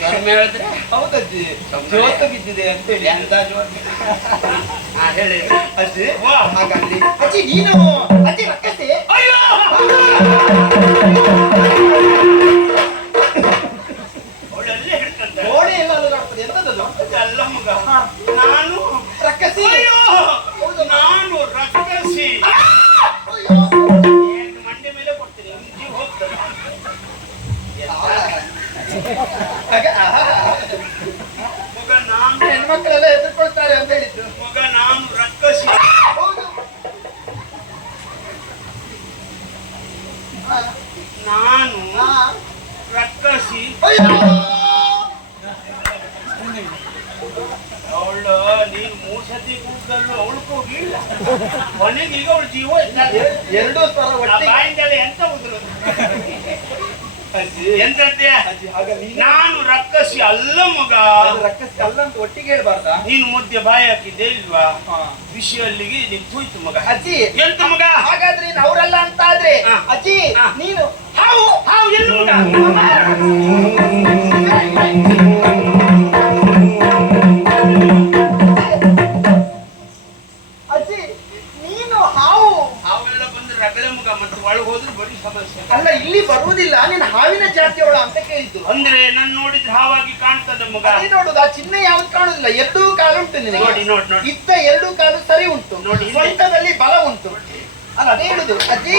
ಕಡಿಮೆ ಹೇಳಿದ್ರೆ ಹೌದಜ್ಜಿ ಜೋತು ಬಿದ್ದಿದೆ ಅಂತ ಹೇಳಿ ಎಂತ ಜೋಡಿ ಹಾ ಹೇಳಿ ಅಜ್ಜಿ. ಹಾಗಾಗ್ಲಿ. ಅಜ್ಜಿ ನೀನು ಅಜ್ಜಿ ರಕ್ಕಸೆ ಅಯ್ಯೋ! ಅವಳಲ್ಲೇ ಹಿಡ್ಕಂತ ಗೋಡೆ ಎಲ್ಲ ಅಲುಗಾಡ್ತದೆ ಎಂತದದು ಅಲ್ಲ ಮಗ. ನಾನು ರಕ್ಕಸಿ ಅಯ್ಯೋ! ನಾನು ರಕ್ಕಸಿ ಮಂಡೆ ಮೇಲೆ ಕೊಡ್ತೀನಿ? ಜೀವ ಹೋಗ್ತದೆ. ಮಗ ನಾನು ಹೆಣ್ಮಕ್ಳೆಲ್ಲ ಹೆದರ್ಕೊಳ್ತಾರೆ ಅಂತ ಹೇಳಿದ್ರು ಮಗ ನಾನು ರಕ್ಕಸಿ. ನಾನು. ರಕ್ಕಸಿ. ಅವಳು ನೀನು ಮೂರ್ ಸತಿ ಕೂಗಲು ಅವಳು ಕೂಗಿಲ್ಲ ಕೊನೆಗೆ ಈಗ ಅವಳು ಜೀವ ಎರಡು ಎಂತ ಅಜ್ಜಿ ಎಂತದ್ದೆ? ನೀನು ನಾನು ರಕ್ಕಸಿ ಅಲ್ಲ ಮಗ. ಅದು ರಕ್ಕಸಿ ಅಲ್ಲ ಅಂತ ಒಟ್ಟಿಗೆ ಹೇಳ್ಬಾರ್ದ? ನೀನು ಮುದ್ದೆ ಬಾಯಿ ಹಾಕಿದ್ದೆ ಇಲ್ವಾ? ವಿಷಯಲ್ಲಿಗೆ ನಿಮ್ ನಿಂತೋಯ್ತು ಮಗ. ಅಜ್ಜಿ ಎಂತ ಮಗ? ಹಾಗಾದ್ರೆ ನೀನು ಅವರಲ್ಲ ಅಂತ ಆದ್ರೆ ಹಾ. ಅಜ್ಜಿ ಹಾ. ನೀನು ಹಾವು ಹಾವು ಎಲ್ಲಿ ಮಗ ಅಲ್ಲ ಇಲ್ಲಿ ಬರುವುದಿಲ್ಲ. ನೀನು ಹಾವಿನ ಜಾತಿಯವಳ ಅಂತ ಕೇಳಿದ್ದು. ಅಂದ್ರೆ ನಾನು ನೋಡಿದ್ರೆ ಹಾವಾಗಿ ಕಾಣ್ತದೆ ಮಗ. ನೋಡುದು ಆ ಚಿಹ್ನೆ ಯಾವ್ದು ಕಾಣುದಿಲ್ಲ. ಎರಡೂ ಕಾಲು ಉಂಟು ನೋಡಿ ನಿನಗೆ. ನೋಡಿ ನೋಡಿ ಇದ್ದ ಎರಡು ಕಾಲು ಸರಿ ಉಂಟು. ನೋಡಿ, ಇಲ್ಲಿ. ಸೊಂಟದಲ್ಲಿ ಬಲ ಉಂಟು. ಅಲ್ಲ ಅದೇ ಹೇಳುದು. ಅಜ್ಜಿ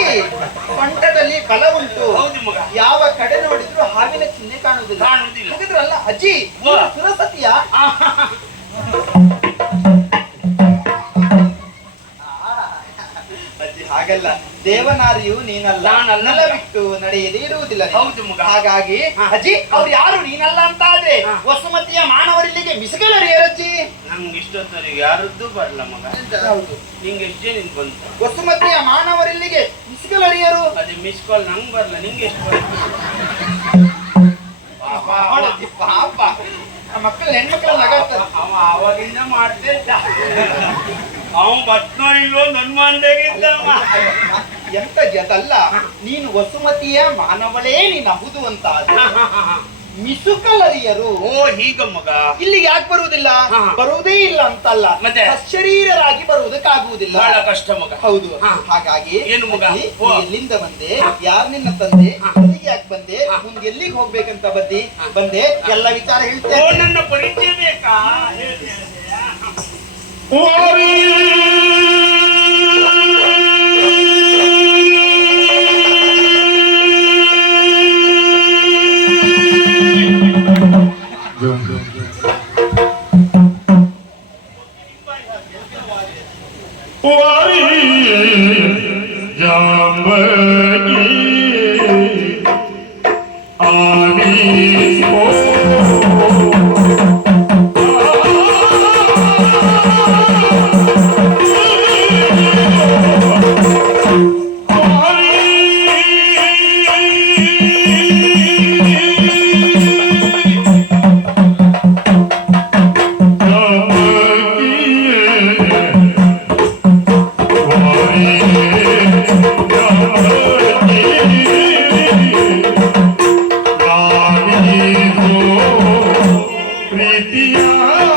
ಸೊಂಟದಲ್ಲಿ ಬಲ ಉಂಟು. ಹೌದು ಮಗ. ಯಾವ ಕಡೆ ನೋಡಿದ್ರು ಹಾವಿನ ಚಿಹ್ನೆ ಕಾಣುವುದಿಲ್ಲ. ಕಾಣುವುದಿಲ್ಲ. ಅಜ್ಜಿ ವಾ. ಸುರಸತಿಯ? ಹಾಗಲ್ಲ. ದೇವನಾರಿಯು ನೀನಲ್ಲ. ನನ್ನಲ್ಲ ಬಿಟ್ಟು ನಡೆಯದೇ ಇರುವುದಿಲ್ಲ. ಹೌದು ಮಗ. ಹಾಗಾಗಿ. ಅಜ್ಜಿ ಅವ್ರು ಯಾರು ನೀನಲ್ಲ ಅಂತ ಆದ್ರೆ. ವಸುಮತಿಯ ಮಾನವರಿಲ್ಲಿಗೆ ಅಜ್ಜಿ. ನಂಗೆ ಇಷ್ಟೊತ್ತರಿಗೆ ಯಾರದ್ದು ಬರಲ್ಲ ಮಗ. ಹೌದು. ನಿಂಗೆ ಎಷ್ಟು ಜನ ಬಂತು? ವಸುಮತಿಯ ಮಾನವರಿಲ್ಲಿಗೆ ಮಿಸಗಲರಿಯರು ಅದೇ ಮಿಸ್ ಕಾಲ್ ನಂಗೆ ಬರಲ್ಲ ನಿಂಗೆ ಎಷ್ಟು ಬಂತು? ಪಾಪ. ಮಕ್ಕಳು ಹೆಣ್ಮಕ್ಳು ಅವ ಅವಾಗಿಂದ ಮಾಡ್ತಾ ಅವ ಬತ್ನೋ ಇಲ್ವೋ ನನ್ಮಾನ್ದಾಗಿದ್ದ ಅವ? ಎಂತ ಜತಲ್ಲ ನೀನು ವಸುಮತಿಯ ಮಾನವಳೇ ನೀನ್ ಹೌದು ಅಂತ ಮಿಸುಕಲರಿಯರು ಓ ಹೀಗ ಮಗ. ಇಲ್ಲಿ ಯಾಕೆ ಬರುವುದಿಲ್ಲ. ಬರುವುದೇ ಇಲ್ಲ ಅಂತಲ್ಲ. ಮತ್ತೆ? ಶರೀರರಾಗಿ ಬರುವುದಕ್ಕಾಗುವುದಿಲ್ಲ. ಬಹಳ ಕಷ್ಟ ಮಗ. ಹೌದು. ಹಾಗಾಗಿ ಏನು ಮಗ? ಎಲ್ಲಿಂದ ಬಂದೆ? ಯಾರು ನಿನ್ನ ತಂದೆ? ಅಲ್ಲಿಗೆ ಯಾಕೆ ಬಂದೆ. ಮುಂದೆ ಎಲ್ಲಿಗೆ ಹೋಗ್ಬೇಕಂತ ಬಂದಿ. ಬಂದೆ ಎಲ್ಲ ವಿಚಾರ ಹೇಳ್ತೇನೆ. ನನ್ನ ಪರಿಚಯ ಬೇಕಾ? ಹೇಳ್ತೆ, ಹೇಳ್ತೆ. metía.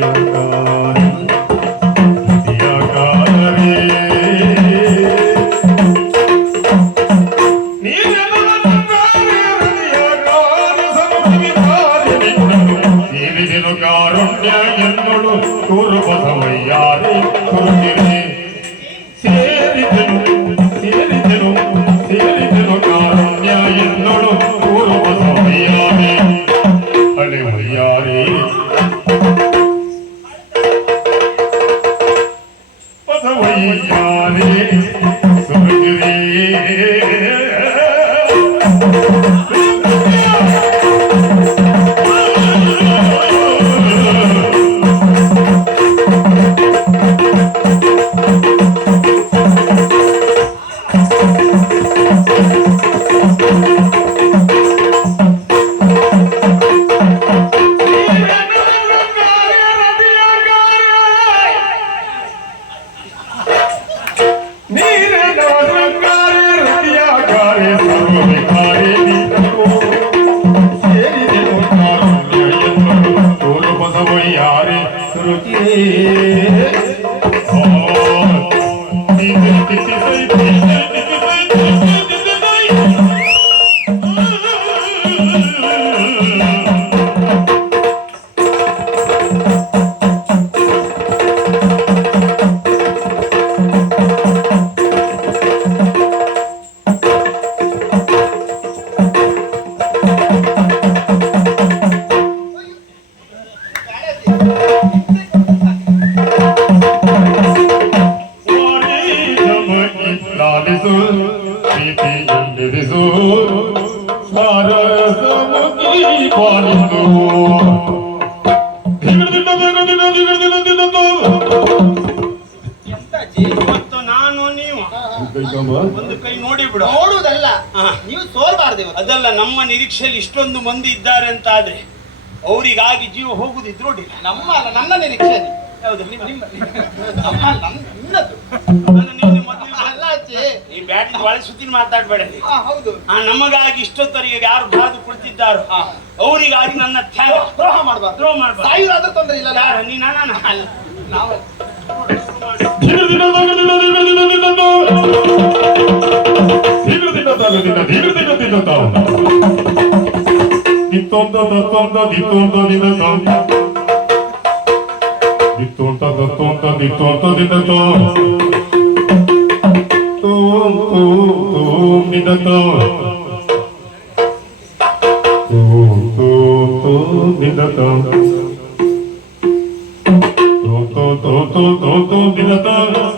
meu ಮನುಷ್ಯಲ್ಲಿ ಇಷ್ಟೊಂದು ಮಂದಿ ಇದ್ದಾರೆ ಅಂತ ಆದ್ರೆ ಅವರಿಗಾಗಿ ಜೀವ ಹೋಗುದು ಇದ್ರೊಡ್ಡಿಲ್ಲ ನಮ್ಮ ಅಲ್ಲ ನನ್ನ ನಿರೀಕ್ಷೆಯಲ್ಲಿ ಹೌದು ನಿಮ್ಮ ಅಲ್ಲ ಈ ಬ್ಯಾಟ್ ಬಾಳೆ ಸುತ್ತಿನ ಮಾತಾಡ್ಬೇಡ ಹಾ ನಮಗಾಗಿ ಇಷ್ಟೊತ್ತರಿಗೆ ಯಾರು ಬಾದು ಕುಳಿತಿದ್ದಾರೋ ಅವರಿಗಾಗಿ ನನ್ನ ತ್ಯಾಗ. ದ್ರೋಹ ಮಾಡಬಾರ್ದು. ದ್ರೋಹ ಮಾಡ್ಬಾರ್ದು. ತೊಂದರೆ ಇಲ್ಲ ಅಲ್ಲ? ಯಾರು? ನಾವು. ದಿನ ದಿನ Vitolda da tolda, vitolda di da dom. Vitolda da tolda, vitolda di da dom. Tum tum tum di da dom. Tum tum tum di da dom. Tum tum tum tum tum di da dom.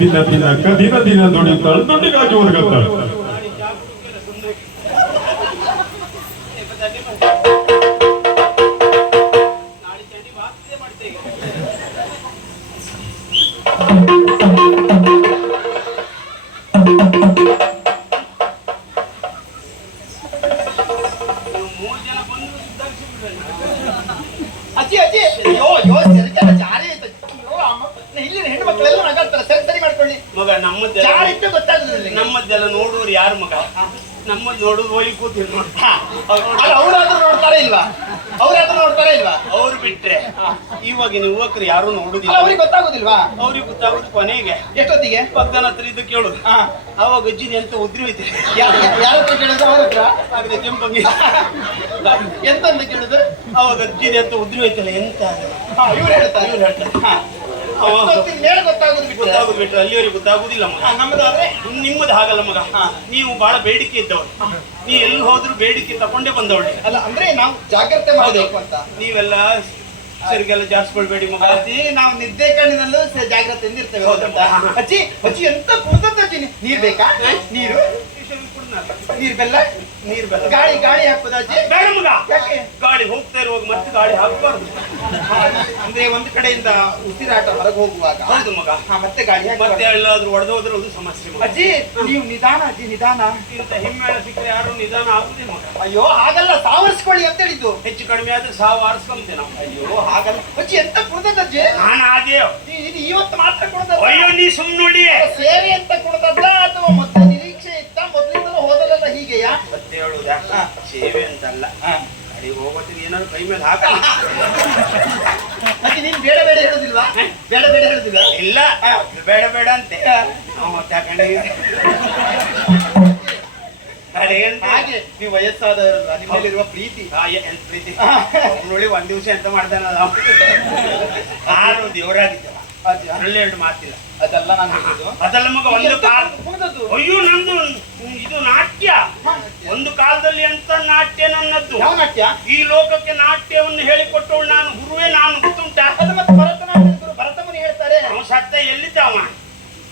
ದಿನ ದಿನಕ್ಕ ದಿನ ದಿನ ದುಡಿತಾಳೆ ದುಡ್ಡಿಗಾಗಿ ಹೊರಗತ್ತಾಳೆ ನಾಳೆ ಚಂಡಿ ವಾಸನೆ ಮಾಡ್ತೇವೆ ನೀವು ಮೂರು ಜನ ಬಂದು ಸುಧಾರಿಸಿಬಿಡ್ರಿ ಅಜ್ಜಿ ಅಜ್ಜಿ ಅಯ್ಯೋ ಅಯ್ಯೋ ಮಗ ನಮ್ಮದ್ದೆಲ್ಲ ಗೊತ್ತಾಗುದಿಲ್ಲ ನಮ್ಮದ್ದೆಲ್ಲ ಯಾರು ಮಗ? ನಮ್ಮ ನೋಡುದು ಹೋಗಿ ಕೂತಿರ್ ಅವರಾದ್ರೂ ನೋಡ್ತಾರೆ ಇಲ್ವಾ? ಅವರಾದ್ರೂ ನೋಡ್ತಾರೆ ಇಲ್ವಾ? ಅವ್ರು ಬಿಟ್ರೆ ಇವಾಗಿನ ಯುವಕರು ಯಾರು ನೋಡುದಿಲ್ಲ. ಅವ್ರಿಗೆ ಗೊತ್ತಾಗುದಿಲ್ವಾ? ಅವ್ರಿಗೆ ಗೊತ್ತಾಗುದು ಕೊನೆಗೆ. ಎಷ್ಟೊತ್ತಿಗೆ? ಪಕ್ಕದ ಹತ್ರ ಇದ್ದು ಕೇಳುದು ಅವಾಗ ಅಜ್ಜಿನ ಎಂತ ಉದ್ರಿ ಹೋಯ್ತು. ಯಾರ ಹತ್ರ ಕೇಳಿದ್ರು ಅವ್ರ ಹತ್ರ? ಆಗದೆ ಕೆಂಪಂಗಿ. ಎಂತ ಅಂತ ಕೇಳಿದ್ರು ಅವಾಗ ಅಜ್ಜಿನ ಎಂತ ಉದ್ರಿ ಹೋಯ್ತಲ್ಲ ಎಂತ ಇವ್ರು ಹೇಳ್ತಾರೆ. ಇವ್ರು ಹೇಳ್ತಾರೆ. ಹಾ ಅವ ಎಷ್ಟೊತ್ತಿನ ಮೇಲೆ ಗೊತ್ತಾಗುದು ಬಿಟ್ರೆ? ಗೊತ್ತಾಗುದಿಲ್ಲ ಮಗ. ನಮ್ಮದು ಹಾಗಲ್ಲ ಮಗ. ನೀವು ಬಹಳ ಬೇಡಿಕೆ ಇದ್ದವರು ನೀ ಎಲ್ಲಿ ಹೋದ್ರು ಬೇಡಿಕೆ ತಕೊಂಡೇ ಬಂದವಳಿ. ಅಲ್ಲ ಅಂದ್ರೆ ನಾವು ಜಾಗ್ರತೆ ಮಾಡಬೇಕು ಅಂತ. ನೀವೆಲ್ಲ ಸರಿಗೆಲ್ಲ ಜಾಸ್ತಿ ಕೊಡ್ಬೇಡಿ ಮಗ. ಅಜ್ಜಿ ನಾವು ನಿದ್ದೆ ಕಣ್ಣಿನಲ್ಲೂ ಜಾಗ್ರತೆ ಜಾಗ್ರತೆಯಿಂದ ಇರ್ತೇವೆ? ಹೌದಾ ಅಜ್ಜಿ ಅಜ್ಜಿ ಎಂತ ಕುಡ್ದದ್ದು ಅಜ್ಜಿ? ನೀರ್ ಬೇಕಾ? ನೀರು? ನೀರ್ ಬೆಲ್ಲ? ನೀರ್ ಗಾಡಿ ಗಾಳಿ ಗಾಳಿ ಹಾಕುದ ಅಜ್ಜಿ. ಬೇಡ ಮಗ ಯಾಕೆ? ಗಾಳಿ ಹೋಗ್ತಾ ಇರುವಾಗ ಮತ್ತೆ ಗಾಳಿ ಹಾಕಬಾರ್ದು. ಅಂದ್ರೆ ಒಂದ್ ಕಡೆಯಿಂದ ಉಸಿರಾಟ ಹೊರಗೆ ಹೋಗುವಾಗ. ಹೌದು ಮಗ. ಮತ್ತೆ ಗಾಳಿ ಮತ್ತೆ. ಎಲ್ಲಾದ್ರೂ ಒಡೆದು ಹೋದ್ರೆ ಒಂದು ಸಮಸ್ಯೆ ಅಜ್ಜಿ ನೀವು ನಿಧಾನ ಅಜ್ಜಿ ನಿಧಾನ. ಇಂತ ಹಿಮ್ಮೇಳ ಸಿಕ್ಕರೆ ಯಾರು ನಿಧಾನ ಆಗುದೇ ಮಗ. ಅಯ್ಯೋ ಹಾಗಲ್ಲ ಸಾವರಿಸ್ಕೊಳ್ಳಿ ಅಂತ ಹೇಳಿದ್ದು. ಹೆಚ್ಚು ಕಡಿಮೆ ಆದ್ರೆ ಸಾವು ಆರಿಸ್ಕೊಂತೆ ನಾವು. ಅಯ್ಯೋ ಹಾಗಲ್ಲ. ಅಜ್ಜಿ ಎಂತ ಕೊಡ್ತದ ಅಜ್ಜಿ? ನಾನು ಇದು ಇವತ್ತು ಮಾತ್ರ ಕುಡ್ದದ್ದು? ಅಯ್ಯೋ ನೀ ಸುಮ್ ನೋಡಿ. ಸೇವೆ ಅಂತ ಕುಡ್ದದ್ದ? ಅಥವಾ ಮೊದಲ ನಿರೀಕ್ಷೆ ಇತ್ತ? ಮೊದಲಿಂದಲೂ ಹೋದಲ್ಲ ಹೀಗೆಯಾ ಮತ್ತೆ ಹೇಳುದಾ ಹಾ. ಸೇವೆ ಅಂತಲ್ಲ. ಕಡೆಗೆ ಹೋಗೋತ್ತಿಗೆ ಏನಾದ್ರು ಕೈ ಮೇಲೆ ಹಾಕ. ಮತ್ತೆ ನೀನ್ ಬೇಡ ಬೇಡ ಹೇಳುದಿಲ್ವಾ? ಬೇಡ ಬೇಡ ಹೇಳುದಿಲ್ಲ ಇಲ್ಲ ಬೇಡ ಬೇಡ ಅಂತೆ. ನಾವು ಮತ್ತೆ ಹಾಗೆ ನೀವು ವಯಸ್ಸಾದವರಲ್ಲ ನಿಮ್ಮಲ್ಲಿರುವ ಪ್ರೀತಿ. ಪ್ರೀತಿ? ನೋಡಿ ಒಂದ್ ದಿವಸ ಎಂತ ಮಾಡ್ತಾನ ಆರು ದೇವರಾಗಿದ್ದಲ್ಲ ಅದ್ರಲ್ಲಿ ಮಾತಿಲ್ಲ. ಅದಲ್ಲ ನಾನು ಹೇಳುದು. ಅದಲ್ಲ ಮಗ ಒಂದು ಕಾಲ ಅದು ಅಯ್ಯೋ ನಂದು ಇದು ನಾಟ್ಯ. ಒಂದು ಕಾಲದಲ್ಲಿ ಎಂತ ನಾಟ್ಯ ನನ್ನದ್ದು? ನಾಟ್ಯ? ಈ ಲೋಕಕ್ಕೆ ನಾಟ್ಯವನ್ನು ಹೇಳಿಕೊಟ್ಟವಳು ನಾನು ಗುರುವೇ ನಾನು ಗೊತ್ತುಂಟ? ಮತ್ತೆ ಭರತನಾಟ್ಯ ಗುರು ಭರತ ಮುನಿ ಹೇಳ್ತಾರೆ. ಅವನು ಸತ್ತ ಎಲ್ಲಿದ್ದಾವ?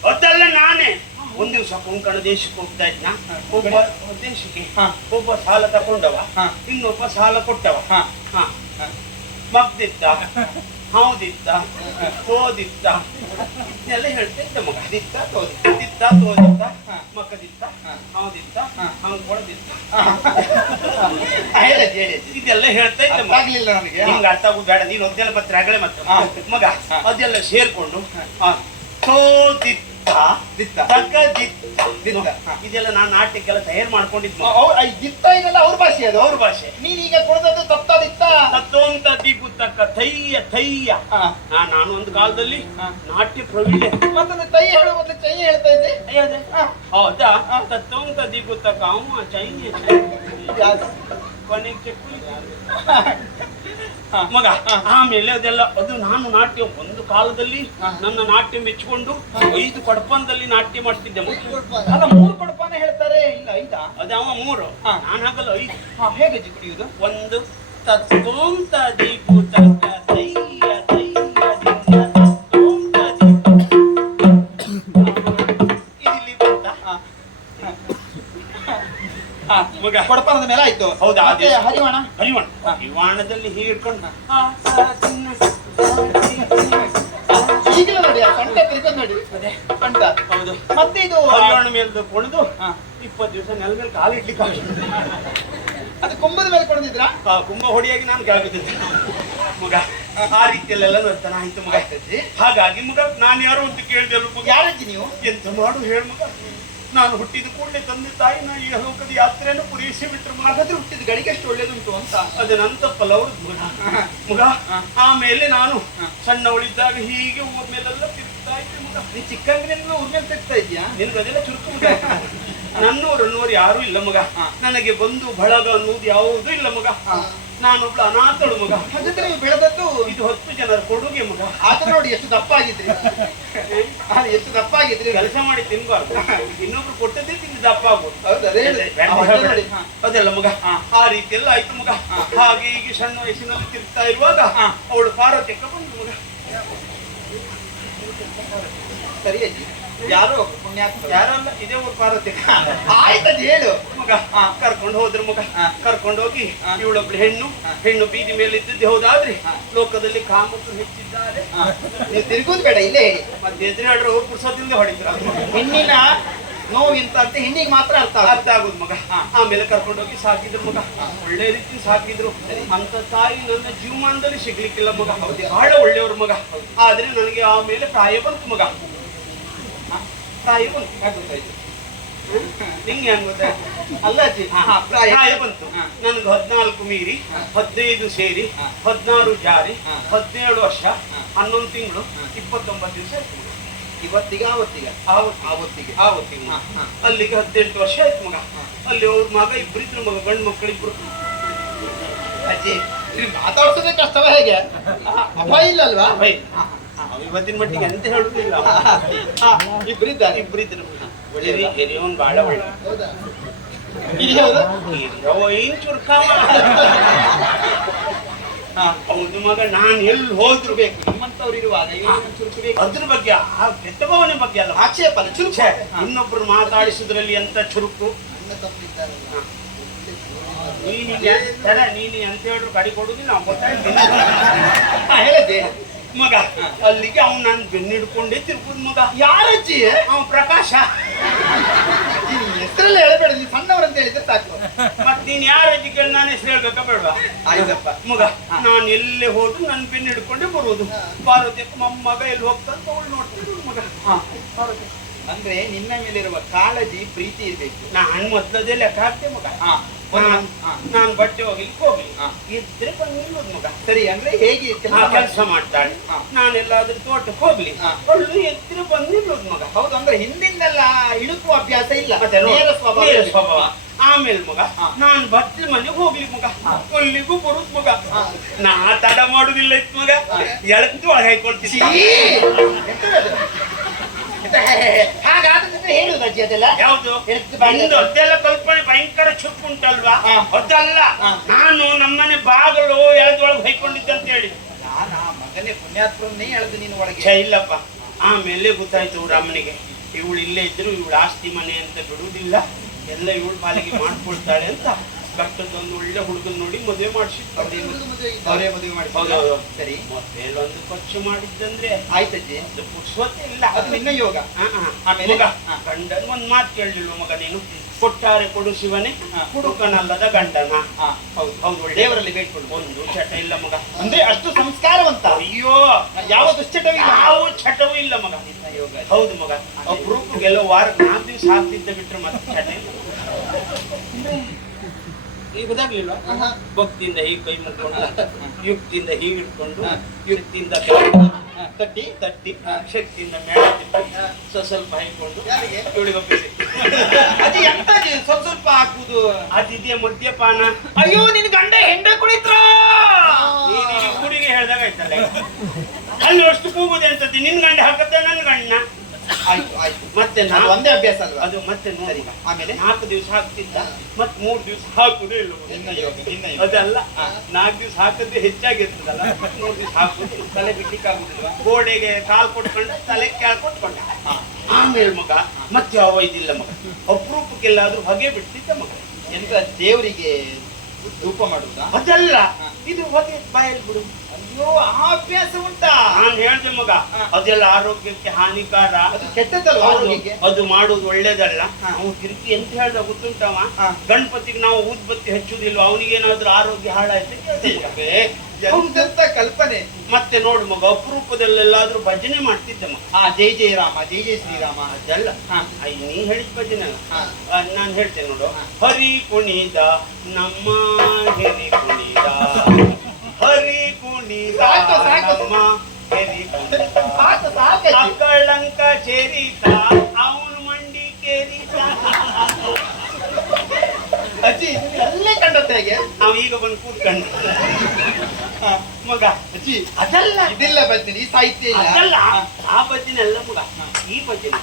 ಅದಲ್ಲ ನಾನೇ. ಒಂದ್ ದಿವಸ ಕೊಂಕಣ ದೇಶಕ್ಕೆ ಹೋಗ್ತಾ ಇದ್ನ? ಒಬ್ಬ ದೇಶಕ್ಕೆ. ಹಾ. ಒಬ್ಬ ಸಾಲ ತಕೊಂಡವ. ಹಾ. ಇನ್ನೊಬ್ಬ ಸಾಲ ಕೊಟ್ಟವ. ಹಾ. ಹಾ. ಮಗ್ದಿತ್ತ ಹೌದಿತ್ತ ಹೋದಿತ್ತ ಇದನ್ನೆಲ್ಲ ಹೇಳ್ತಾ ಇದ್ದ ಮಗ ದಿತ್ತ ತೋದಿತ್ತ ದಿತ್ತ ತೋದಿತ್ತ. ಮಕ್ಕದಿತ್ತ. ಹೌದಿತ್ತ ಹಾ. ಹೊಡೆದಿತ್ತ. ಇದೆಲ್ಲ ಹೇಳ್ತಾ ಇದ್ದ ಅರ್ಥ ಮಗ ಆಗ್ಲಿಲ್ಲ ನನಗೆ ಹಿಂಗ ಅರ್ಥ ಆಗುದು ಬೇಡ ನೀನು ಒದ್ದೆಲ್ಲ ಮತ್ತೆ ರಗಳೆ ಮತ್ತೆ ಮಗ. ಅದೆಲ್ಲ ಸೇರ್ಕೊಂಡು ತೋದಿತ್ತ ದಿತ್ತ? ತಗದಿತ್ತ ದಿತ್ತ. ಇದೆಲ್ಲ ನಾನು ನಾಟ್ಯಕ್ಕೆಲ್ಲ ತಯಾರು ಮಾಡ್ಕೊಂಡಿದ್ದು ದಿತ್ತ ಇದೆಲ್ಲ ಅವ್ರ ಭಾಷೆ ಅದು. ಅವ್ರ ಭಾಷೆ. ನೀನೀಗ ಕುಡ್ದದ್ದು ತಪ್ಪ ದಿತ್ತ. ತತ್ತೋಂತ ದಿಗುತ್ತಕ್ಕ ತಕ್ಕ ಥೈಯ ಹಾ. ಆ, ನಾನು ಒಂದು ಕಾಲದಲ್ಲಿ ನಾಟ್ಯ ಪ್ರವೀಣೆ. ಮತ್ತೊಂದು ತೈ ಹೇಳುವ ಮೊದಲು ಚೈ ಹೇಳ್ತಾ ಇದ್ದೆ? ಅಯ್ಯದೆ ಹೌದಾ. ತತ್ತೋಂತ ದಿಗುತ್ತಕ್ಕ ಅವ ಚೈನ್ಯ ಚೈನ್ಯ ಯಾವ್ದು? ಕೊನೆಗೆ ಚಕ್ಕುಲಿ. ಮಗ ಆಮೇಲೆ ಅದೆಲ್ಲ ಅದು ನಾನು ನಾಟ್ಯ ಒಂದು ಕಾಲದಲ್ಲಿ. ನನ್ನ ನಾಟ್ಯ ಮೆಚ್ಚಿಕೊಂಡು ಐದು ಕೊಡಪಂದಲ್ಲಿ ನಾಟ್ಯ ಮಾಡ್ತಿದ್ದೆ ಅಲ್ಲ ಮೂರು ಕೊಡಪಾನ ಹೇಳ್ತಾರೆ ಇಲ್ಲ ಐದಾ? ಅದ ಅವ ಮೂರು. ನಾನು ಹಾಗಲ್ಲ ಐದು. ಹೇಗೆ ಕುಡಿಯುವುದು ಒಂದು ತತ್ವಂತ ದೀಪು ಮಗ ಮೇಲೆ ಆಯ್ತು ಹೌದಾ? ಅದೇ. ಹರಿವಾಣ ಹರಿವಣ. ಹರಿವಾಣದಲ್ಲಿ ಹೀಗೆ ಇಟ್ಕೊಂಡ. ಈಗಲೂ ನೋಡಿ ಆ ಸೊಂಟ ತಿರ್ಕೊಂಡು ನೋಡಿ ಅದೇ ಸೊಂಟ ಹೌದು ಮತ್ತೆ ಇದು ಹರಿವಾಣ ಮೇಲೆ ಕುಣಿದು ಹಾ. ಇಪ್ಪತ್ತು ದಿವಸ ನೆಲ ಮೇಲೆ ಕಾಲು ಇಡ್ಲಿಕ್ಕೆ ಅದು ಕುಂಭದ ಮೇಲೆ ಕೊಡದಿದ್ರಾ ಕುಂಭ ಹೊಡಿಯಾಗಿ ನಾನು ಕೆಳಬಿದ್ದಿದ್ದೆ ಮಗ ಆ ರೀತಿಯಲ್ಲೆಲ್ಲ ನರ್ತನ ಆಯ್ತು ಮಗ ಹಾಗಾಗಿ ಮಗ ನಾನು ಯಾರು ಅಂತ ಕೇಳಿದೆ ಮಗ ಯಾರಜ್ಜಿ ನೀವು ಎಂತ ಮಾಡು ಹೇಳು ಮಗ ನಾನು ಹುಟ್ಟಿದ ಕೂಡಲೇ ತಂದೆ ತಾಯಿ ನಾ ಈ ಲೋಕದ ಯಾತ್ರೆಯನ್ನು ಪೂರೈಸಿ ಬಿಟ್ರು ಹಾಗಾದ್ರೆ ಹುಟ್ಟಿದ ಗಳಿಗೆ ಎಷ್ಟು ಒಳ್ಳೇದುಂಟು ಅಂತ. ಅದು ನನ್ನ ತಪ್ಪಲ್ಲ ಅವ್ರದ್ದು ಮಗ. ಮಗ. ಆಮೇಲೆ ನಾನು ಸಣ್ಣವಳಿದ್ದಾಗ ಹೀಗೆ ಊರ್ ಮೇಲೆಲ್ಲ ತಿರುಗ್ತಾ ಇದ್ದೆ ಮಗ. ನೀ ಚಿಕ್ಕಂದಿನಿಂದ ಊರ್ ಮೇಲೆ ತಿರ್ತಾ ಇದ್ಯಾ? ನಿನ್ಗೆ ಅದೆಲ್ಲ ಚುರುಕು ಮಗ. ನನ್ನೂರು ಅನ್ನೋರು ಯಾರು ಇಲ್ಲ ಮಗ. ನನಗೆ ಬಂದು ಬಳಗ ಅನ್ನೋದು ಯಾವುದೂ ಇಲ್ಲ ಮಗ. ನಾನೊಬ್ಳು ಅನಾಥಳು ಮಗ. ಹಾಗಾದ್ರೆ ನೀವು ಬೆಳೆದದ್ದು ಇದು ಹತ್ತು ಜನರ ಕೊಡುಗೆ ಮಗ. ಆತ ನೋಡಿ ಎಷ್ಟು ದಪ್ಪ ಆಗಿದ್ರಿ ಎಷ್ಟು ದಪ್ಪ ಆಗಿದ್ರಿ ಕೆಲಸ ಮಾಡಿ ತಿನ್ಬಾರ್ದು. ಇನ್ನೊಬ್ರು ಕೊಟ್ಟದ್ದೇ ತಿಂದು ದಪ್ಪ ಆಗ್ಬೋದು. ಹೌದು. ಅದೆಲ್ಲ ಮಗ. ಆ ಆ ಎಲ್ಲ ಆಯ್ತು ಮಗ. ಹಾಗೆ ಹೀಗೆ ಸಣ್ಣ ವಯಸ್ಸಿನಲ್ಲಿ ತಿರ್ತಾ ಇರುವಾಗ. ಅವಳು ಪಾರ್ವತಿಯಕ್ಕ ಬಂದು ಮಗ. ಸರಿ ಅಜ್ಜಿ ಯಾರೋ? ಪುಣ್ಯಾತ್ಮ ಯಾರಲ್ಲ? ಇದೇ ಊರು ಪಾರ್ವತಿ. ಆಯ್ತಜ್ಜಿ ಹೇಳು. ಮಗ ಕರ್ಕೊಂಡು ಹೋದ್ರ ಮಗ. ಕರ್ಕೊಂಡು ಹೋಗಿ. ಇವಳೊಬ್ಳು ಹೆಣ್ಣು. ಹೆಣ್ಣು ಬೀದಿ ಮೇಲೆ ಇದ್ದದ್ದು ಹೌದಾದ್ರಿ. ಲೋಕದಲ್ಲಿ ಕಾಮಕ್ಕಳು ಹೆಚ್ಚಿದ್ದಾರೆ. ನೀವು ತಿರುಗುದು ಬೇಡ ಇಲ್ಲೇ ಹೇಳಿ ಮತ್ತೆ ಅವ್ರು ಪುರ್ಸತ್ತಿಂದ ಹೊಡಿದ್ರು ಹೆಣ್ಣಿನ ನೋವು ಇಂತ ಅಂತ ಹೆಣ್ಣಿಗೆ ಮಾತ್ರ ಅರ್ಥ. ಅರ್ಥ ಆಗುದು ಮಗ. ಆಮೇಲೆ ಕರ್ಕೊಂಡು ಹೋಗಿ ಸಾಕಿದ್ರು ಮಗ. ಒಳ್ಳೆ ರೀತಿ ಸಾಕಿದ್ರು. ಅಂತ ತಾಯಿ ನನ್ನ ಜೀವಮಾನದಲ್ಲಿ ಸಿಗ್ಲಿಕ್ಕಿಲ್ಲ ಮಗ. ಬಹಳ ಒಳ್ಳೆಯವ್ರ ಮಗ. ಆದ್ರೆ ನನಗೆ ಆಮೇಲೆ ಪ್ರಾಯ ಬಂತು ಮಗ. ಪ್ರಾಯ ಬಂತು ಗೊತ್ತಾಯ್ತು? ನಿಂಗೆ ಹೆಂಗ್ ಗೊತ್ತಾಯ್ತು ಅಲ್ಲ ಅಜ್ಜಿ ಪ್ರಾಯ ಬಂತು. ನನ್ಗೆ ಹದಿನಾಲ್ಕು ಮೀರಿ. ಹದಿನೈದು ಸೇರಿ. ಹದಿನಾರು ಜಾರಿ. ಹದಿನೇಳು ವರ್ಷ. ಹನ್ನೊಂದು ತಿಂಗಳು. ಇಪ್ಪತ್ತೊಂಬತ್ತು ದಿವಸ ಇವತ್ತಿಗೆ ಆವತ್ತಿಗೆ? ಆವತ್ತು. ಆವತ್ತಿಗೆ. ಆವತ್ತಿಗೆ. ಅಲ್ಲಿಗೆ ಹದಿನೆಂಟು ವರ್ಷ ಆಯ್ತು ಮಗ. ಅಲ್ಲಿ ಅವ್ರ ಮಗ ಇಬ್ಬರಿದ್ರು ಮಗ ಗಂಡು ಮಕ್ಕಳಿಬ್ರು. ಅಜ್ಜಿ ಇಲ್ಲಿ ಮಾತಾಡ್ಸೋದೇ ಕಷ್ಟವ ಹೇಗೆ? ಅಭಯ ಇಲ್ಲಲ್ವಾ ಅಲ್ವಾ? ಅವ ಇವತ್ತಿನ ಮಟ್ಟಿಗೆ ಅಂತ ಹೇಳುದಿಲ್ಲ. ಆ ಇಬ್ರಿದ್ದಾರೆ ಇಬ್ಬರಿದ್ರು ಒಳ್ಳೆಯವ್ರಾ? ಹಿರಿಯವನ್ ಬಾಳ ಒಳ್ಳೆ. ಹೌದಾ ಮಗ ನಾನು ಎಲ್ಲಿ ಹೋದ್ರು ಬೇಕು? ನಿಮ್ಮಂತವ್ರು ಇರುವಾಗ ಅದ್ರ ಬಗ್ಗೆ ಆ ಕೆಟ್ಟ ಭಾವನೆ ಬಗ್ಗೆ ಅಲ್ಲ ಆಕ್ಷೇಪ ಅಲ್ಲ ಚುರುಕು. ಇನ್ನೊಬ್ರು ಮಾತಾಡಿಸುದ್ರಲ್ಲಿ ಎಂತ ಚುರುಕು? ನೀನು ನೀನಿ ನೀನು ಅಂತ ಹೇಳಿದ್ರು ಕಡಿ ಕೊಡುದಿಲ್ಲ ಅವ್ನ್ ಗೊತ್ತಾಯ್ತು ಹಾ, ಹೇಳಿದ್ದೆ. ಮಗ ಅಲ್ಲಿಗೆ ಅವ್ನು ನಾನು ಬೆನ್ನು ಹಿಡ್ಕೊಂಡೇ ತಿರ್ಗುದ್ ಮಗ. ಯಾರಜ್ಜಿ ಅವ ಪ್ರಕಾಶ. ಹೆಸರಲ್ಲಿ ಹೇಳಬೇಡ ನೀವು ಸಣ್ಣವ್ರಂತ ಹೇಳಿದ್ರೆ ಸಾಕು. ಮತ್ ನೀನ್ ಯಾರ ಕೇಳಿ ನಾನು ಹೆಸರು ಹೇಳ್ಬೇಕಾ ಬೇಡವಾ? ಆಯ್ತಪ್ಪ. ಮಗ ನಾನು ಎಲ್ಲೇ ಹೋದ್ರು ನನ್ನ ಬೆನ್ನು ಹಿಡ್ಕೊಂಡೇ ಬರುವುದು ಪಾರ್ವತಿ ನಮ್ಮ ಮಗ ಎಲ್ಲಿ ಹೋಗ್ತಾನೆ ಅವಳು ನೋಡ್ತೀನಿ ಮಗ. ಪಾರ್ವತಿ. ಅಂದ್ರೆ ನಿನ್ನ ಮೇಲಿರುವ ಕಾಳಜಿ ಪ್ರೀತಿ ಇರ್ಬೇಕು. ನಾನು ಮೊದ್ಲದೇ ಲೆಕ್ಕ ಹಾಕ್ತೆ ಮಗ. ಹಾ, ನಾನ್ ಬಟ್ಟೆ ಹೋಗ್ಲಿಕ್ಕೆ ಹೋಗ್ಲಿ. ಇದ್ರೆ ಬಂದು ನಿಲ್ಲೋದು ಮಗ ಸರಿ ಅಂದ್ರೆ ಹೇಗೆ ಕೆಲಸ ಮಾಡ್ತಾಳೆ. ನಾನೆಲ್ಲಾದ್ರೂ ತೋಟಕ್ಕೆ ಹೋಗ್ಲಿ. ಅವಳು ಎದ್ರೆ ಬಂದು ನಿಲ್ಲೋದು ಮಗ. ಹೌದು ಅಂದ್ರೆ ಹಿಂದಿಂದೆಲ್ಲ ಇಳುಕುವ ಅಭ್ಯಾಸ ಇಲ್ಲ. ನೇರ ಸ್ವಭಾವ ಆಮೇಲೆ ಮಗ ನಾನು ಬಟ್ಲ ಮನೆಗೆ ಹೋಗ್ಲಿ ಮಗ. ಕೊಲ್ಲಿಗೂ ಬರುದ್ ಮಗ. ನಾ ತಡ ಮಾಡುದಿಲ್ಲ ಇತ್ತು ಮಗ. ಎಳತ್ತು ಒಳಗೆ! ಹಾಕೊಳ್ತೀನಿ. ಹಾಗಾದ್ರೆ ಹೇಳುದು ಅಜ್ಜಿ ಅದೆಲ್ಲ? ಯಾವ್ದು? ನಿಂದು ಅದೆಲ್ಲ ಕಲ್ಪನೆ ಭಯಂಕರ ಚುಪ್ಪು ಉಂಟಲ್ವಾ. ಅದಲ್ಲ. ನಾನು ನಮ್ಮನೆ ಬಾಗಲು ಎಳೆದೊಳಗೆ ಹೊಯ್ಕೊಂಡಿದ್ದೆ ಅಂತ ಹೇಳಿ ನಾನಾ ಮಗನೇ ಪುಣ್ಯಾತ್ಮನೇ ಎಳೆದು ನೀನು ಒಳಗೆ. ಇಲ್ಲಪ್ಪ. ಆಮೇಲೆ ಗೊತ್ತಾಯ್ತು ರಾಮನಿಗೆ. ಇವಳು ಇಲ್ಲೇ ಇದ್ರು ಇವಳು ಆಸ್ತಿ ಮನೆ ಅಂತ ಬಿಡುವುದಿಲ್ಲ. ಎಲ್ಲ ಇವಳು ಪಾಲಿಗೆ ಮಾಡ್ಕೊಳ್ತಾಳೆ ಅಂತ. ಕಟ್ಟದೊಂದು ಒಳ್ಳೆ ಹುಡುಗನ್ ನೋಡಿ ಮದುವೆ ಮಾಡಿಸಿ. ಅವರೇ ಅವರೇ ಮದುವೆ ಮಾಡಿ ಹೌದೌದು. ಸರಿ. ಮೊದಲೊಂದು ಖರ್ಚು ಮಾಡಿದ್ದಂದ್ರೆ ಆಯ್ತಜ್ಜಿ ಅದು ಇಲ್ಲ. ಅದು ನಿನ್ನ ಯೋಗ. ಆಮೇಲೆ? ಗಂಡನ್ ಒಂದ್ ಮಾತು ಕೇಳಲಿಲ್ಲ ಮಗ ನೀನು? ಕೊಟ್ಟಾರೆ ಕೊಡು ಶಿವನೇ. ಹುಡುಕನಲ್ಲದ ಗಂಡನ. ಹೌದು. ಹೌದು ಒಳ್ಳೆಯವರಲ್ಲಿ ಬೇಡ್ಕೊಂಡು ಒಂದು ಚಟ ಇಲ್ಲ ಮಗ. ಅಂದ್ರೆ ಅಷ್ಟು ಸಂಸ್ಕಾರವಂತ? ಅಯ್ಯೋ. ಯಾವ ದುಶ್ಚಟವಿಲ್ಲ ಯಾವ ಚಟವೂ ಇಲ್ಲ ಮಗ. ನಿನ್ನ ಯೋಗ ಹೌದು ಮಗ. ಒಬ್ರು ಕೆಲವು ವಾರ ನಾಲ್ಕು ದಿವಸ ಹಾಕ್ತಿದ್ದ ಬಿಟ್ರೆ ಮತ್ತೆ ಚಟ ಇಲ್ಲ. ಈಗ ಗೊತ್ತಾಗ್ಲಿಲ್ಲ. ಭಕ್ತಿಯಿಂದ ಹೀಗೆ ಕೈ ಮುಟ್ಕೊಂಡು ಯುಕ್ತಿಯಿಂದ ಹೀಗೆ ಇಟ್ಕೊಂಡು. ಯುಕ್ತಿಯಿಂದ ತಟ್ಟಿ ತಟ್ಟಿ ಶಕ್ತಿಯಿಂದ ಮೇಳ ತಿಪ್ಪಿ ಸ್ವಲ್ಪ ಹೈಕೊಂಡು ಅದು ಎಂತ ಸ್ವಲ್ಪ ಸ್ವಲ್ಪ ಹಾಕುದು ಅದಿದೆಯಾ ಮದ್ಯಪಾನ ಅಯ್ಯೋ ನಿನ್ ಗಂಡ ಹೆಂಡ ಕುಳಿತ್ರ ಹುಡುಗಿ ಹೇಳ್ದಾಗ ಆಯ್ತಲ್ಲ? ಅಲ್ಲಿ ಅಷ್ಟು ಕೂಗುದೆ ಅಂತತಿ ನಿನ್ ಗಂಡ ಹಾಕತ್ತೆ? ನನ್ ಗಂಡ. ಆಯ್ತು ಆಯ್ತು. ಮತ್ತೆ ಅದು ಒಂದೇ ಅಭ್ಯಾಸ ಅಲ್ವಾ? ಅದು ಮತ್ತೆ ನೋಡಿ ಆಮೇಲೆ? ನಾಲ್ಕು ದಿವಸ ಹಾಕ್ತಿದ್ದ ಮತ್ತೆ ಮೂರು ದಿವಸ ಹಾಕುದೇ ಇಲ್ಲ ನಿನ್ನ ಯೋಗ ನಿನ್ನ ಯೋಗ. ಅದಲ್ಲ ನಾಲ್ಕು ದಿವಸ ಹಾಕಿದ್ರೆ ಹೆಚ್ಚಾಗಿರ್ತದಲ್ಲ ಮೂರು ದಿವಸ ಹಾಕುದು ತಲೆ ಬಿಡ್ಲಿಕ್ಕೆ ಆಗುದಿಲ್ವಾ? ಗೋಡೆಗೆ ಕಾಲ್ ಕೊಟ್ಕೊಂಡ ತಲೆ ಕೆಳಗ್ ಕೊಟ್ಕೊಂಡ. ಆಮೇಲೆ ಮಗ ಮತ್ತೆ ಯಾವ ಇದಿಲ್ಲ ಮಗ. ಅಪರೂಪಕ್ಕೆಲ್ಲಾದ್ರೂ ಹೊಗೆ ಬಿಡ್ತಿದ್ದ ಮಗ. ಎಂತ ದೇವರಿಗೆ ಧೂಪ ಮಾಡುದ ಅದಲ್ಲ. ಇದು ಹೊಗೆ ಬಾಯಲ್ಲಿ ಬಿಡು ಅಯ್ಯೋ ಆ ಅಭ್ಯಾಸ ಉಂಟಾ? ನಾನು ಹೇಳ್ದೆ ಮಗ ಅದೆಲ್ಲ ಆರೋಗ್ಯಕ್ಕೆ ಹಾನಿಕಾರ. ಅದು ಕೆಟ್ಟದ್ದಲ್ವಾ ಆರೋಗ್ಯಕ್ಕೆ? ಅದು ಮಾಡುದು ಒಳ್ಳೇದಲ್ಲ. ನಾವು ತಿರುಗಿ ಎಂತ ಹೇಳ್ದ ಗೊತ್ತುಂಟವ. ಗಣಪತಿಗೆ ನಾವು ಊದ್ಬತ್ತಿ ಹಚ್ಚುದಿಲ್ವ ಅವನಿಗೇನಾದ್ರೂ ಆರೋಗ್ಯ ಹಾಳಾಯ್ತು ಕೇಳ್ತಿದ್ದೆ. ಎಂತೆಂತ ಕಲ್ಪನೆ. ಮತ್ತೆ ನೋಡು ಮಗ ಅಪರೂಪದಲ್ಲೆಲ್ಲಾದ್ರೂ ಭಜನೆ ಮಾಡ್ತಿದ್ದೆ ಮಗ. ಹಾ ಜೈ ಜೈ ರಾಮ ಜೈ ಜೈ ಶ್ರೀರಾಮ. ಅದಲ್ಲ. ನೀ ಹೇಳಿದ ಭಜನೆ. ನಾನ್ ಹೇಳ್ತೇನೆ ನೋಡು. ಹರಿ ಕುಣಿದ ನಮ್ಮ ಹಿರಿ ಕುಣಿದ. ಅಲ್ಲೇ ಕಂಡತ್ತೆ ಹೇಗೆ? ನಾವು ಈಗ ಬಂದು ಕೂತ್ಕೊಂಡ ಮಗ ಅಜ್ಜಿ ಅದಲ್ಲ. ಇದಿಲ್ಲ ಬಜ್ಜಿನಿ ಸಾಹಿತ್ಯ ಇಲ್ಲ? ಅದಲ್ಲ. ಆ ಬಜ್ಜಿನ ಅಲ್ಲ ಮಗ ಈ ಬಜ್ಜಿನ.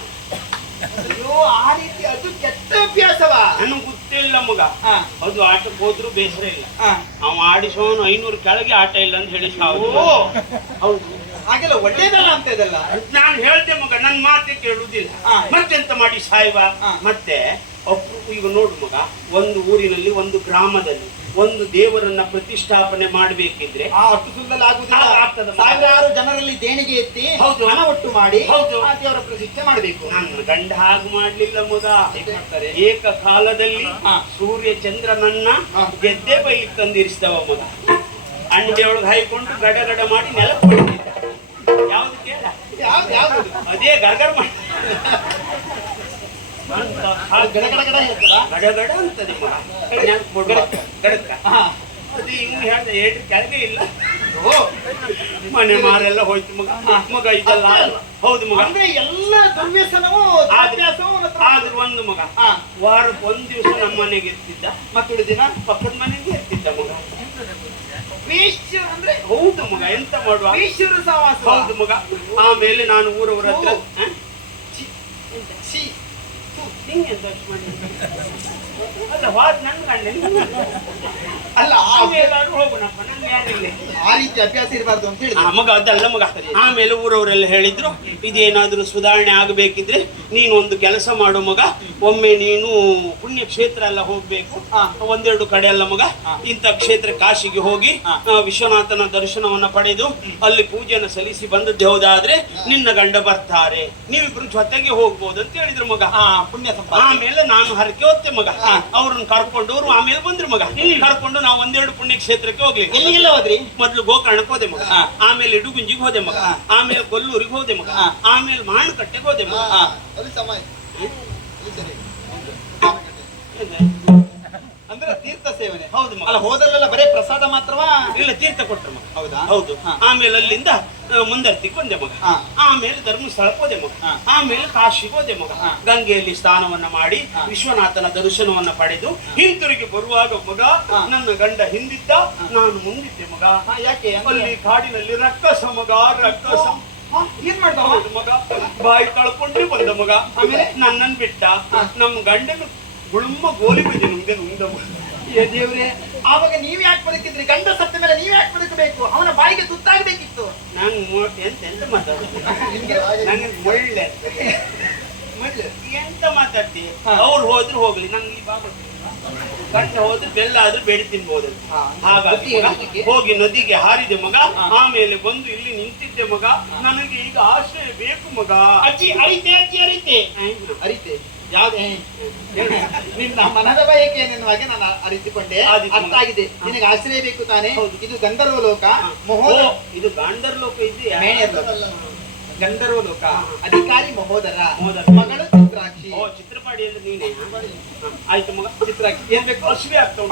ಅಯ್ಯೋ ಆ ರೀತಿ ಅದು ಕೆಟ್ಟ ಅಭ್ಯಾಸವಾ? ನನಗೆ ಗೊತ್ತೇ ಇಲ್ಲ ಮಗ. ಅದು ಆಟಕ್ಕೆ ಹೋದ್ರು ಬೇಸರ ಇಲ್ಲ. ಅವ್ ಆಡಿಸೋನು ಐನೂರು ಕೆಳಗೆ ಆಟ ಇಲ್ಲ ಅಂತ ಹೇಳಿ ಸಾವು. ಹೌದು. ಹಾಗೆಲ್ಲ ಒಳ್ಳೇದಲ್ಲ ಅಂತ ಇದಲ್ಲ? ನಾನು ಹೇಳ್ತೆ ಮಗ ನನ್ನ ಮಾತೆ ಕೇಳುವುದಿಲ್ಲ. ಮತ್ತೆಂತ ಮಾಡಿ ಸಾಯಿಬ ಹಾ. ಮತ್ತೆ ಒಬ್ರು ಈಗ ನೋಡು ಮಗ ಒಂದು ಊರಿನಲ್ಲಿ ಒಂದು ಗ್ರಾಮದಲ್ಲಿ ಒಂದು ದೇವರನ್ನ ಪ್ರತಿಷ್ಠಾಪನೆ ಮಾಡಬೇಕಿದ್ರೆ ಆ ಅಷ್ಟು ಸುಲಭದಲ್ಲಿ ಆಗುದಿಲ್ಲ ಆಗ್ತದೆ. ಸಾವಿರಾರು ಜನರಲ್ಲಿ ದೇಣಿಗೆ ಎತ್ತಿ ಹೌದು. ಹಣ ಒಟ್ಟು ಮಾಡಿ ಹೌದು. ಆ ದೇವರ ಪ್ರತಿಷ್ಠೆ ಮಾಡಬೇಕು ನನ್ನ ಗಂಡ ಹಾಗೆ ಮಾಡ್ಲಿಲ್ಲ ಮಗ ಏಕ ಕಾಲದಲ್ಲಿ ಏಕಕಾಲದಲ್ಲಿ. ಸೂರ್ಯ ಚಂದ್ರನನ್ನ. ಗೆದ್ದೆ ಬೈಲಿಕ್ಕೆ ತಂದಿರಿಸ್ತವ ಮಗ ಒಳಗೆ ಹಾಯ್ಕೊಂಡು ಗಡ ಗಡ ಮಾಡಿ ನೆಲ ಕೊಡ್ತಿದ್ದ ಯಾವ್ದು ಕೇಳ ಯಾವ್ದು ಯಾವ್ದು ಅದೇ ಗರ್ಗರ್ ಮಾಡಿ ಅಂತ ಅದು ಗಡ ಗಡ ಗಡ ಹೇಳ್ತದಾ? ಇಲ್ಲ ಮನೆ ಮಾರೆಲ್ಲ ಹೋಯ್ತು ಮಗ ಮಗ ಇದೆಲ್ಲ ಹೌದು ಮಗ ಅಂದ್ರೆ ಎಲ್ಲ ಆದ್ರೂ ಒಂದು ಮಗ. ವಾರಕ್ಕೆ ಒಂದ್ ದಿವಸ ನಮ್ಮ ಮನೆಗೆ ಇರ್ತಿದ್ದ ಮತ್ತುಳಿದ ದಿನ ಪಕ್ಕದ ಮನೆಗೆ ಇರ್ತಿದ್ದ ಮಗ ಅಂದ್ರೆ ಹೌದು ಮಗ ಎಂತ ಮಾಡುವ ಹೌದು ಮಗ ಆಮೇಲೆ ನಾನು ಊರವರ ಹತ್ರ ಹಿಂಗೆ ಎಂತ ಅಷ್ಟ್ ಮಾಡಿದ್ದು? ಅಲ್ಲ ವಾದ್ ನನ್ನ ಗಂಡ ಅಲ್ಲ ಆ ಆಮೇಲಾದ್ರೂ ಹೋಗೋಣಪ್ಪ ನನ್ ಯಾರಿಲ್ಲ ಆ ರೀತಿ ಅಭ್ಯಾಸ ಇರಬಾರ್ದು ಅಂತ ಆ ಹೇಳಿದ್ರು ಮಗ ಅದಲ್ಲ ಮಗ. ಆಮೇಲೆ ಊರವರೆಲ್ಲ ಹೇಳಿದ್ರು ಇದೇನಾದ್ರೂ ಸುಧಾರಣೆ ಆಗಬೇಕಿದ್ರೆ ನೀನು ಒಂದು ಕೆಲಸ ಮಾಡು ಮಗ. ಒಮ್ಮೆ ನೀನು ಪುಣ್ಯ ಕ್ಷೇತ್ರ ಎಲ್ಲ ಹೋಗ್ಬೇಕು. ಒಂದೆರಡು ಕಡೆ ಅಲ್ಲ ಮಗ. ಇಂಥ ಕ್ಷೇತ್ರ ಕಾಶಿಗೆ ಹೋಗಿ ಆ, ವಿಶ್ವನಾಥನ ದರ್ಶನವನ್ನ ಪಡೆದು ಅಲ್ಲಿ ಪೂಜೆಯನ್ನು ಸಲ್ಲಿಸಿ ಬಂದದ್ದು ಹೌದಾದ್ರೆ ನಿನ್ನ ಗಂಡ ಬರ್ತಾರೆ. ನೀವಿಬ್ರು ಜೊತೆಗೆ ಹೋಗ್ಬೋದು ಅಂತ ಹೇಳಿದ್ರು ಮಗ. ಪುಣ್ಯ ಸಂಪಾದನೆ. ಆಮೇಲೆ ನಾನು ಹರಕೆ ಹೊತ್ತೆ ಮಗ. ಅವ್ರನ್ನ ಕರ್ಕೊಂಡು ಅವ್ರು ಆಮೇಲೆ ಬಂದ್ರು ಮಗ. ಕರ್ಕೊಂಡು ನಾವು ಒಂದೆರಡು ಪುಣ್ಯ ಕ್ಷೇತ್ರಕ್ಕೆ ಹೋಗ್ಲಿ ಎಲ್ಲಿಗೆಲ್ಲ ಹೋದ್ರಿ? ಮೊದ್ಲು ಗೋಕರ್ಣಕ್ಕೆ ಹೋದೆ ಮಗ. ಆಮೇಲೆ ಇಡುಗುಂಜಿಗೆ ಹೋದೆ ಮಗ. ಆಮೇಲೆ ಕೊಲ್ಲೂರಿಗೆ ಹೋದೆ ಮಗ. ಆಮೇಲೆ ಮಾಣಕಟ್ಟೆಗೆ ಹೋದೆ ಮಗ. ಅಂದ್ರೆ ತೀರ್ಥ ಸೇವನೆ. ಹೌದು ಅಲ್ಲ ಹೋದಲ್ಲೆಲ್ಲ ಬರೇ ಪ್ರಸಾದ ಮಾತ್ರವಾ? ಇಲ್ಲ ತೀರ್ಥ ಕೊಟ್ಟರು ಮಗ. ಹೌದಾ? ಹೌದು. ಆಮೇಲೆ ಅಲ್ಲಿಂದ ಮುಂದರ್ತಿಗೆ ಬಂದೆ ಮಗ. ಆಮೇಲೆ ಧರ್ಮಸ್ಥಳಕ್ಕೆ ಹೋದೆ ಮಗ. ಆಮೇಲೆ ಕಾಶಿಗೆ ಹೋದೆ ಮಗ. ಗಂಗೆಯಲ್ಲಿ ಸ್ನಾನವನ್ನ ಮಾಡಿ ವಿಶ್ವನಾಥನ ದರ್ಶನವನ್ನ ಪಡೆದು ಹಿಂತಿರುಗಿ ಬರುವಾಗ ಮಗ ನನ್ನ ಗಂಡ ಹಿಂದಿದ್ದ ನಾನು ಮುಂದಿದ್ದೆ ಮಗ. ಯಾಕೆ? ಅಲ್ಲಿ ಕಾಡಿನಲ್ಲಿ ರಕ್ಕಸ ಮಗ ರಕ್ಕಸ ಹಾ, ಏನ್ ಮಾಡ್ತಾವ ಮಗ. ಬಾಯಿ ಕಳ್ಕೊಂಡ್ರಿ ಬಂದ ಮಗ. ಆಮೇಲೆ? ನನ್ನನ್ ಬಿಟ್ಟ. ನಮ್ ಗಂಡನ ಗುಳುಮ್ಮ ಗೋಲಿ ಬಿದ್ದೆ ನುಂಗೆ ನುಂಗ್ದ. ಏ ದೇವ್ರೆ ಆವಾಗ ನೀವ್ ಯಾಕೆ ಬದುಕಿದ್ರಿ? ಗಂಡ ಸತ್ತ ಮೇಲೆ ನೀವ್ ಯಾಕೆ ಬದುಕಬೇಕು? ಅವನ ಬಾಯಿಗೆ ತುತ್ತಾಗಬೇಕಿತ್ತು. ನಾನು ಎಂತ ಎಂತ ಮಾತಾಡ್ತೀನಿ ನಿಮ್ಗೆ? ನಂಗೆ ಒಳ್ಳೆ. ಎಂತ ಮಾತಾಡ್ತಿ. ಅವ್ರು ಹೋದ್ರು ಹೋಗ್ಲಿ ನಂಗೆ ಈ ಗಂಡ ಹೋದ್ರೆ ಬೆಲ್ಲ ಆದ್ರೂ ಬೇಡಿ ತಿನ್ಬೋದು. ಹಾಗಾಗಿ? ಹೋಗಿ ನದಿಗೆ ಹಾರಿದೆ ಮಗ ಆಮೇಲೆ ಬಂದು ಇಲ್ಲಿ ನಿಂತಿದ್ದೆ ಮಗ. ನನಗೆ ಈಗ ಆಶ್ರಯ ಬೇಕು ಮಗ. ಅಜ್ಜಿ ಅರಿತೆ ಅಜ್ಜಿ ಅರಿತೆ. ಅರಿತೆ. ಯಾವ್ದೇ ನಿನ್ನ ಮನದ ಬಯಕೆ ಎನ್ನುವ ಹಾಗೆ ನಾನು ಅರಿತುಕೊಂಡೆ. ಅರ್ಥ ಆಗಿದೆ. ನಿನಗೆ ಆಶ್ರಯ ಬೇಕು ತಾನೆ. ಇದು ಗಂಧರ್ವ ಲೋಕ ಮಹೋದ ಮಹೋದರ ಇದು ಗಾಂಧರ್ ಲೋಕ ಇದೆಯಾ ಗಂಧರ್ವ ಲೋಕ. ಅಧಿಕಾರಿ ಮಹೋದರ. ಮಗಳು ಚಿತ್ರಾಕ್ಷಿ. ಓ ಚಿತ್ರಪಾಡಿ ಅಂದ್ರೆ ನೀನೆ ಆಯ್ತು ಮಗ ಚಿತ್ರಾಕ್ಷಿ. ಏನ್ ಬೇಕು? ಅಶ್ವಿ ಆಗ್ತಾವ